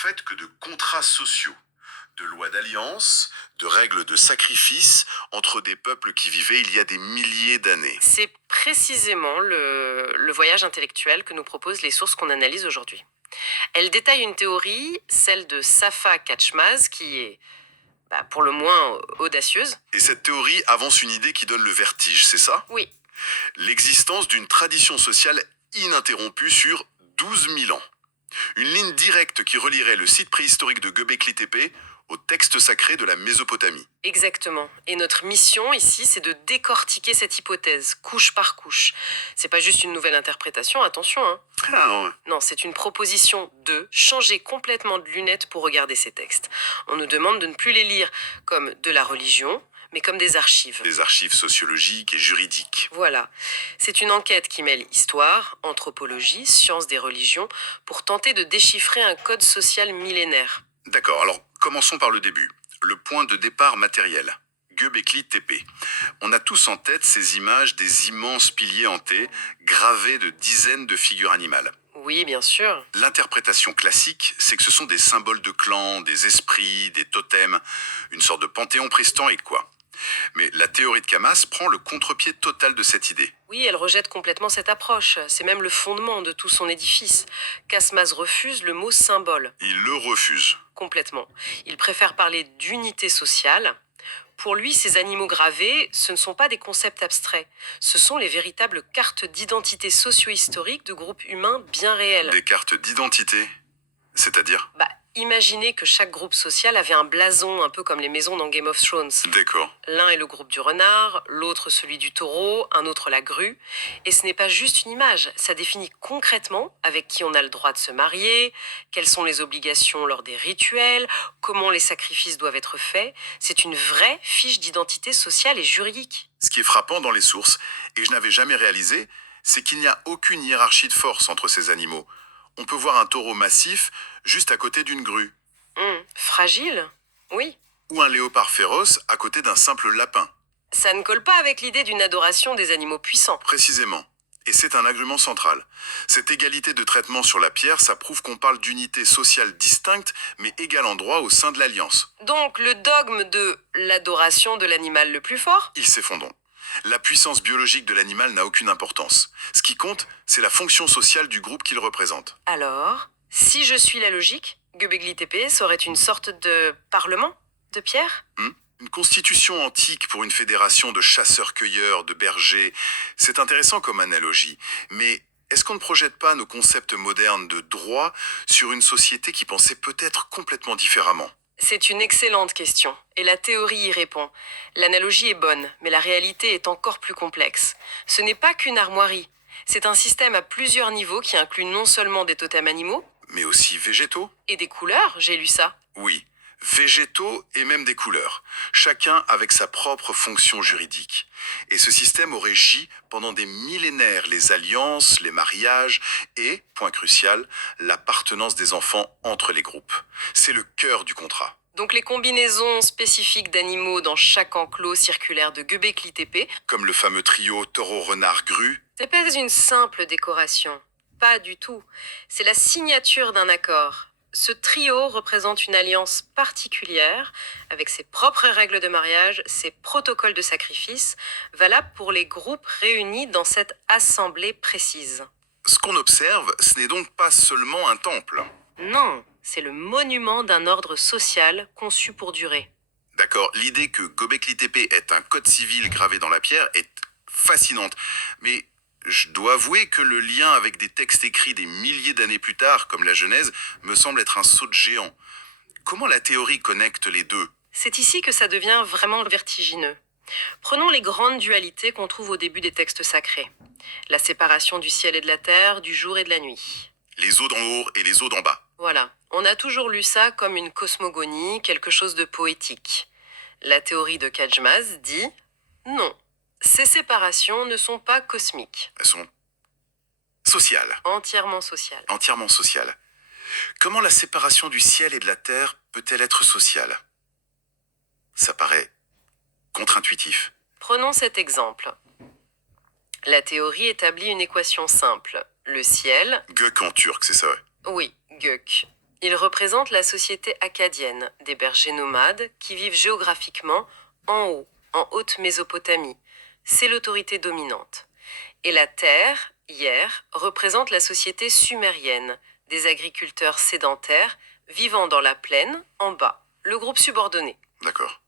fait que de contrats sociaux, de lois d'alliance, de règles de sacrifice entre des peuples qui vivaient il y a des milliers d'années. C'est précisément le voyage intellectuel que nous proposent les sources qu'on analyse aujourd'hui. Elle détaille une théorie, celle de Safa Katchmaz, qui est pour le moins audacieuse. Et cette théorie avance une idée qui donne le vertige, c'est ça? Oui, L'existence d'une tradition sociale ininterrompue sur 12 000 ans. Une ligne directe qui relierait le site préhistorique de Göbekli Tepe au texte sacré de la Mésopotamie. exactement. Et notre mission ici, c'est de décortiquer cette hypothèse, couche par couche. C'est pas juste une nouvelle interprétation, attention, hein. Ah non, Non, c'est une proposition de changer complètement de lunettes pour regarder ces textes. On nous demande de ne plus les lire comme de la religion, mais comme des archives. des archives sociologiques et juridiques. Voilà. C'est une enquête qui mêle histoire, anthropologie, sciences des religions, pour tenter de déchiffrer un code social millénaire. D'accord, alors commençons par le début. Le point de départ matériel. Göbekli Tepe. On a tous en tête ces images des immenses piliers hantés, gravés de dizaines de figures animales. Oui, bien sûr. L'interprétation classique, c'est que ce sont des symboles de clans, des esprits, des totems, une sorte de panthéon préhistorique, quoi. Mais la théorie de Camas prend le contre-pied total de cette idée. Oui, elle rejette complètement cette approche. C'est même le fondement de tout son édifice. Casmaz refuse le mot symbole, Il le refuse. complètement. Il préfère parler d'unité sociale. Pour lui, ces animaux gravés, ce ne sont pas des concepts abstraits. Ce sont les véritables cartes d'identité socio-historique de groupes humains bien réels. Des cartes d'identité, c'est-à-dire. Imaginez que chaque groupe social avait un blason, un peu comme les maisons dans Game of Thrones. D'accord. L'un est le groupe du renard, l'autre celui du taureau, un autre la grue. Et ce n'est pas juste une image, ça définit concrètement avec qui on a le droit de se marier, quelles sont les obligations lors des rituels, comment les sacrifices doivent être faits. C'est une vraie fiche d'identité sociale et juridique. Ce qui est frappant dans les sources, et je n'avais jamais réalisé, c'est qu'il n'y a aucune hiérarchie de force entre ces animaux. On peut voir un taureau massif juste à côté d'une grue, Fragile? Oui. ou un léopard féroce à côté d'un simple lapin, Ça ne colle pas avec l'idée d'une adoration des animaux puissants. précisément. Et c'est un argument central. Cette égalité de traitement sur la pierre, ça prouve qu'on parle d'unité sociale distincte, mais égale en droit au sein de l'Alliance. Donc le dogme de l'adoration de l'animal le plus fort? Il s'effondre. La puissance biologique de l'animal n'a aucune importance. Ce qui compte, c'est la fonction sociale du groupe qu'il représente. Alors, si je suis la logique, Göbekli Tepe serait une sorte de parlement de pierre? Une constitution antique pour une fédération de chasseurs-cueilleurs, de bergers, c'est intéressant comme analogie. Mais est-ce qu'on ne projette pas nos concepts modernes de droit sur une société qui pensait peut-être complètement différemment? C'est une excellente question, et la théorie y répond. L'analogie est bonne, mais la réalité est encore plus complexe. Ce n'est pas qu'une armoirie. C'est un système à plusieurs niveaux qui inclut non seulement des totems animaux, Mais aussi végétaux? et des couleurs, j'ai lu ça. Oui, végétaux et même des couleurs, chacun avec sa propre fonction juridique. Et ce système aurait régi pendant des millénaires les alliances, les mariages et, point crucial, l'appartenance des enfants entre les groupes. C'est le cœur du contrat. Donc les combinaisons spécifiques d'animaux dans chaque enclos circulaire de Göbekli Tepe, Comme le fameux trio taureau-renard-grue. c'est pas une simple décoration. Pas du tout. C'est la signature d'un accord. Ce trio représente une alliance particulière, avec ses propres règles de mariage, ses protocoles de sacrifice, valables pour les groupes réunis dans cette assemblée précise. Ce qu'on observe, ce n'est donc pas seulement un temple. Non, c'est le monument d'un ordre social conçu pour durer. D'accord, l'idée que Göbekli Tepe est un code civil gravé dans la pierre est fascinante. Mais je dois avouer que le lien avec des textes écrits des milliers d'années plus tard, comme la Genèse, me semble être un saut de géant. Comment la théorie connecte les deux? C'est ici que ça devient vraiment vertigineux. Prenons les grandes dualités qu'on trouve au début des textes sacrés. La séparation du ciel et de la terre, du jour et de la nuit. Les eaux d'en haut et les eaux d'en bas. Voilà, on a toujours lu ça comme une cosmogonie, quelque chose de poétique. La théorie de Katchmaz dit non, ces séparations ne sont pas cosmiques, Elles sont sociales, entièrement sociales. entièrement sociales. Comment la séparation du ciel et de la terre peut-elle être sociale? Ça paraît contre-intuitif. Prenons cet exemple. La théorie établit une équation simple. Le ciel, Gök en turc, c'est ça, ouais. oui, gök, Il représente la société acadienne, des bergers nomades qui vivent géographiquement en haut, en haute Mésopotamie. C'est l'autorité dominante. Et la terre, hier, représente la société sumérienne, des agriculteurs sédentaires vivant dans la plaine, en bas, le groupe subordonné. D'accord.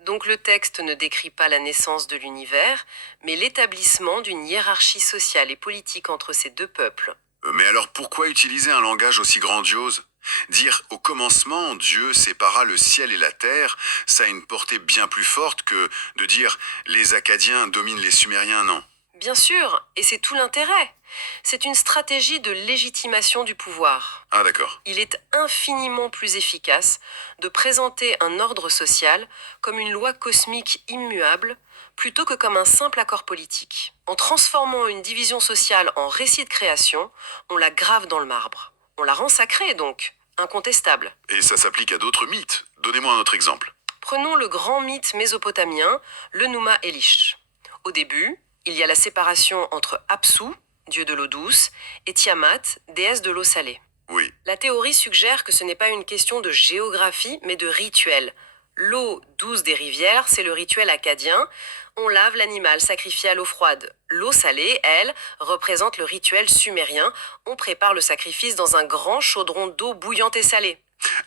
Donc le texte ne décrit pas la naissance de l'univers, mais l'établissement d'une hiérarchie sociale et politique entre ces deux peuples. Mais alors pourquoi utiliser un langage aussi grandiose? Dire au commencement Dieu sépara le ciel et la terre, ça a une portée bien plus forte que de dire les Acadiens dominent les Sumériens, non? Bien sûr, et c'est tout l'intérêt. C'est une stratégie de légitimation du pouvoir. Ah d'accord. Il est infiniment plus efficace de présenter un ordre social comme une loi cosmique immuable plutôt que comme un simple accord politique. En transformant une division sociale en récit de création, on la grave dans le marbre. On la rend sacrée donc, incontestable. Et ça s'applique à d'autres mythes. Donnez-moi un autre exemple. Prenons le grand mythe mésopotamien, le Numa Elish. Au début, il y a la séparation entre Apsu, dieu de l'eau douce, et Tiamat, déesse de l'eau salée. Oui. La théorie suggère que ce n'est pas une question de géographie, mais de rituel. L'eau douce des rivières, c'est le rituel acadien. On lave l'animal sacrifié à l'eau froide. L'eau salée, elle, représente le rituel sumérien. On prépare le sacrifice dans un grand chaudron d'eau bouillante et salée.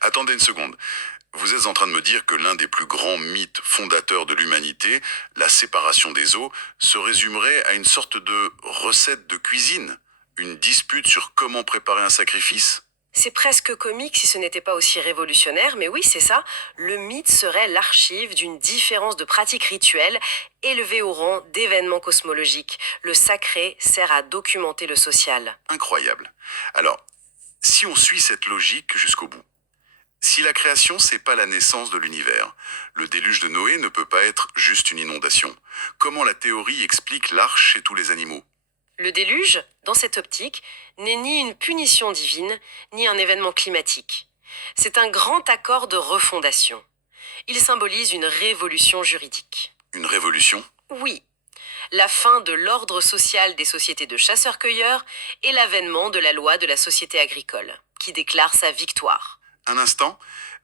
Attendez une seconde. Vous êtes en train de me dire que l'un des plus grands mythes fondateurs de l'humanité, la séparation des eaux, se résumerait à une sorte de recette de cuisine? Une dispute sur comment préparer un sacrifice? C'est presque comique si ce n'était pas aussi révolutionnaire, mais oui, c'est ça. Le mythe serait l'archive d'une différence de pratiques rituelles élevée au rang d'événements cosmologiques. Le sacré sert à documenter le social. Incroyable. Alors, si on suit cette logique jusqu'au bout, si la création, c'est pas la naissance de l'univers, le déluge de Noé ne peut pas être juste une inondation. Comment la théorie explique l'arche et tous les animaux? Le déluge, dans cette optique, n'est ni une punition divine, ni un événement climatique. C'est un grand accord de refondation. Il symbolise une révolution juridique. Une révolution? Oui, la fin de l'ordre social des sociétés de chasseurs-cueilleurs et l'avènement de la loi de la société agricole, qui déclare sa victoire. Un instant,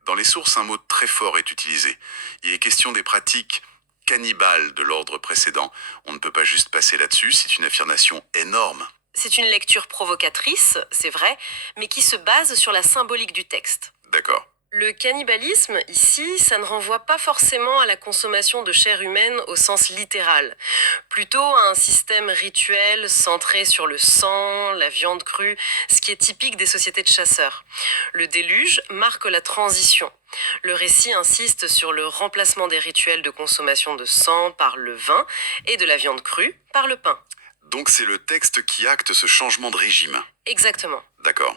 dans les sources, un mot très fort est utilisé. Il est question des pratiques cannibales de l'ordre précédent. On ne peut pas juste passer là-dessus, c'est une affirmation énorme. C'est une lecture provocatrice, c'est vrai, mais qui se base sur la symbolique du texte. D'accord. Le cannibalisme, ici, ça ne renvoie pas forcément à la consommation de chair humaine au sens littéral, plutôt à un système rituel centré sur le sang, la viande crue, ce qui est typique des sociétés de chasseurs. Le déluge marque la transition. Le récit insiste sur le remplacement des rituels de consommation de sang par le vin et de la viande crue par le pain. Donc c'est le texte qui acte ce changement de régime. Exactement. D'accord.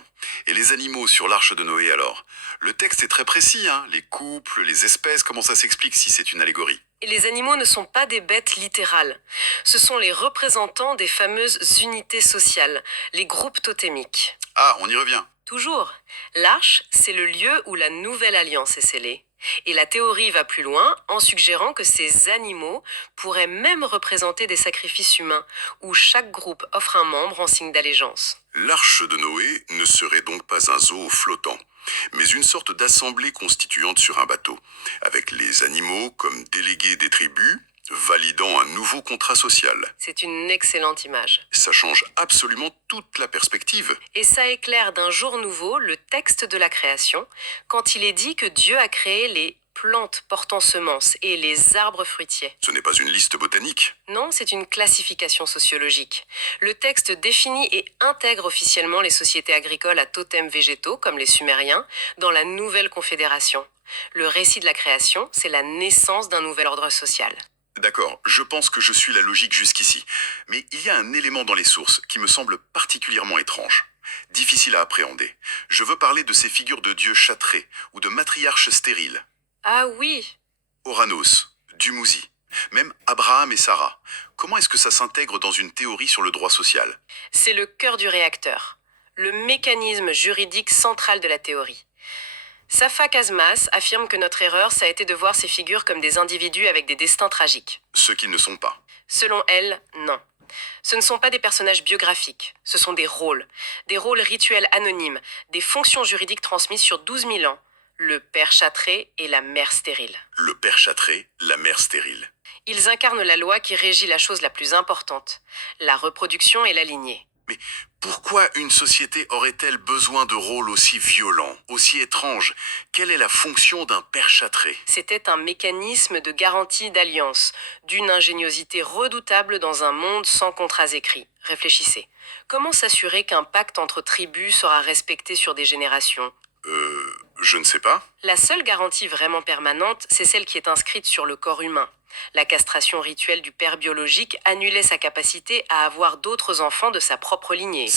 Et les animaux sur l'arche de Noé alors? Le texte est très précis, hein? Les couples, les espèces, comment ça s'explique si c'est une allégorie? Et les animaux ne sont pas des bêtes littérales. Ce sont les représentants des fameuses unités sociales, les groupes totémiques. Ah, on y revient. Toujours. L'arche, c'est le lieu où la nouvelle alliance est scellée. Et la théorie va plus loin en suggérant que ces animaux pourraient même représenter des sacrifices humains, où chaque groupe offre un membre en signe d'allégeance. L'arche de Noé ne serait donc pas un zoo flottant, mais une sorte d'assemblée constituante sur un bateau, avec les animaux comme délégués des tribus, validant un nouveau contrat social. C'est une excellente image. Ça change absolument toute la perspective. Et ça éclaire d'un jour nouveau le texte de la création, quand il est dit que Dieu a créé les plantes portant semences et les arbres fruitiers. Ce n'est pas une liste botanique. Non, c'est une classification sociologique. Le texte définit et intègre officiellement les sociétés agricoles à totems végétaux, comme les Sumériens, dans la nouvelle confédération. Le récit de la création, c'est la naissance d'un nouvel ordre social. D'accord, je pense que je suis la logique jusqu'ici. Mais il y a un élément dans les sources qui me semble particulièrement étrange. Difficile à appréhender. Je veux parler de ces figures de dieux châtrés ou de matriarches stériles. Ah oui, Oranos, Dumuzi, même Abraham et Sarah. Comment est-ce que ça s'intègre dans une théorie sur le droit social? c'est le cœur du réacteur, le mécanisme juridique central de la théorie. Safa Kazmas affirme que notre erreur, ça a été de voir ces figures comme des individus avec des destins tragiques. Ce qu'ils ne sont pas. Selon elle, non. Ce ne sont pas des personnages biographiques, ce sont des rôles rituels anonymes, des fonctions juridiques transmises sur 12 000 ans, le père châtré et la mère stérile. Le père châtré, la mère stérile. Ils incarnent la loi qui régit la chose la plus importante, la reproduction et la lignée. Mais pourquoi une société aurait-elle besoin de rôles aussi violents, aussi étranges? Quelle est la fonction d'un père châtré? C'était un mécanisme de garantie d'alliance, d'une ingéniosité redoutable dans un monde sans contrats écrits. Réfléchissez. Comment s'assurer qu'un pacte entre tribus sera respecté sur des générations? Je ne sais pas. La seule garantie vraiment permanente, c'est celle qui est inscrite sur le corps humain. La castration rituelle du père biologique annulait sa capacité à avoir d'autres enfants de sa propre lignée.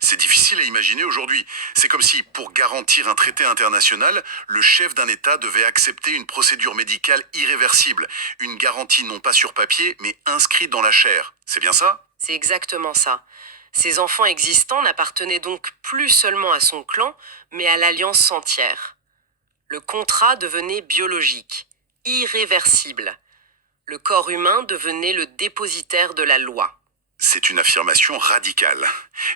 C'est difficile à imaginer aujourd'hui. C'est comme si, pour garantir un traité international, le chef d'un État devait accepter une procédure médicale irréversible. Une garantie non pas sur papier, mais inscrite dans la chair. C'est bien ça? C'est exactement ça. Ces enfants existants n'appartenaient donc plus seulement à son clan, mais à l'alliance entière. Le contrat devenait biologique, irréversible. Le corps humain devenait le dépositaire de la loi. C'est une affirmation radicale.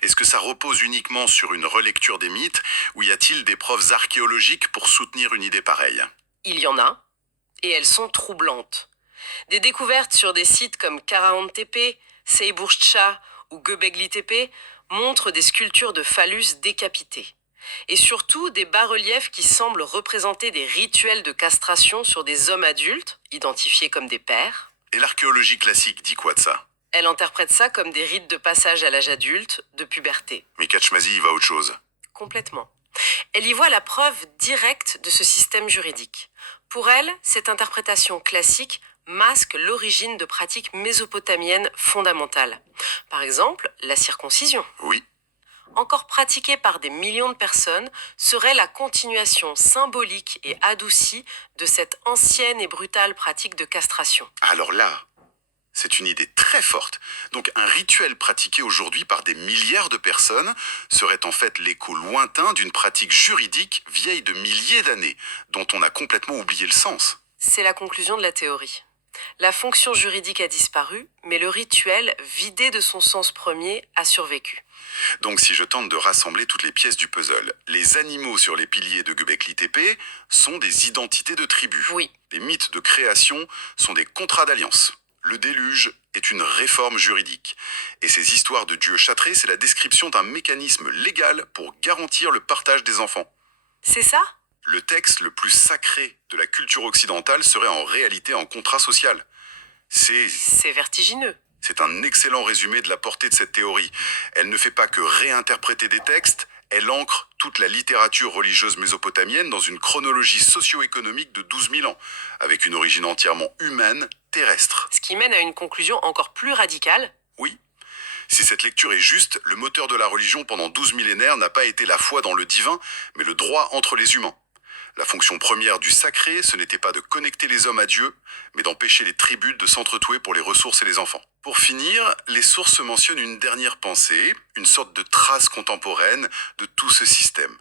Est-ce que ça repose uniquement sur une relecture des mythes, ou y a-t-il des preuves archéologiques pour soutenir une idée pareille? Il y en a, et elles sont troublantes. Des découvertes sur des sites comme Karahan Tepe, Seybourchtcha ou Göbekli Tepe montrent des sculptures de phallus décapités. Et surtout des bas-reliefs qui semblent représenter des rituels de castration sur des hommes adultes, identifiés comme des pères. Et l'archéologie classique dit quoi de ça? Elle interprète ça comme des rites de passage à l'âge adulte, de puberté. Mais Kachmazi y va autre chose. Complètement. Elle y voit la preuve directe de ce système juridique. Pour elle, cette interprétation classique masque l'origine de pratiques mésopotamiennes fondamentales. Par exemple, la circoncision. Oui. Encore pratiquée par des millions de personnes, serait la continuation symbolique et adoucie de cette ancienne et brutale pratique de castration. Alors là, c'est une idée très forte. Donc un rituel pratiqué aujourd'hui par des milliards de personnes serait en fait l'écho lointain d'une pratique juridique vieille de milliers d'années, dont on a complètement oublié le sens. C'est la conclusion de la théorie. La fonction juridique a disparu, mais le rituel, vidé de son sens premier, a survécu. Donc si je tente de rassembler toutes les pièces du puzzle, les animaux sur les piliers de Göbekli Tepe sont des identités de tribus. Oui. Les mythes de création sont des contrats d'alliance. Le déluge est une réforme juridique. Et ces histoires de dieux châtrés, c'est la description d'un mécanisme légal pour garantir le partage des enfants. C'est ça ? Le texte le plus sacré de la culture occidentale serait en réalité un contrat social. C'est vertigineux. C'est un excellent résumé de la portée de cette théorie. Elle ne fait pas que réinterpréter des textes, elle ancre toute la littérature religieuse mésopotamienne dans une chronologie socio-économique de 12 000 ans, avec une origine entièrement humaine, terrestre. Ce qui mène à une conclusion encore plus radicale. Oui. Si cette lecture est juste, le moteur de la religion pendant 12 millénaires n'a pas été la foi dans le divin, mais le droit entre les humains. La fonction première du sacré, ce n'était pas de connecter les hommes à Dieu, mais d'empêcher les tribus de s'entretouer pour les ressources et les enfants. Pour finir, les sources mentionnent une dernière pensée, une sorte de trace contemporaine de tout ce système.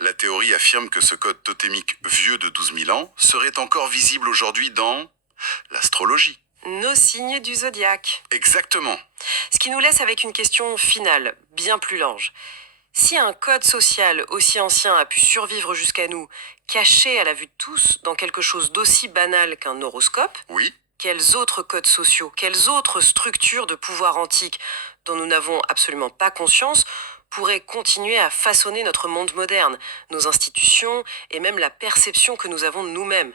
La théorie affirme que ce code totémique vieux de 12 000 ans serait encore visible aujourd'hui dans l'astrologie. Nos signes du zodiaque. Exactement. Ce qui nous laisse avec une question finale, bien plus large. Si un code social aussi ancien a pu survivre jusqu'à nous, caché à la vue de tous dans quelque chose d'aussi banal qu'un horoscope, Oui. quels autres codes sociaux, quelles autres structures de pouvoir antiques dont nous n'avons absolument pas conscience pourraient continuer à façonner notre monde moderne, nos institutions et même la perception que nous avons de nous-mêmes?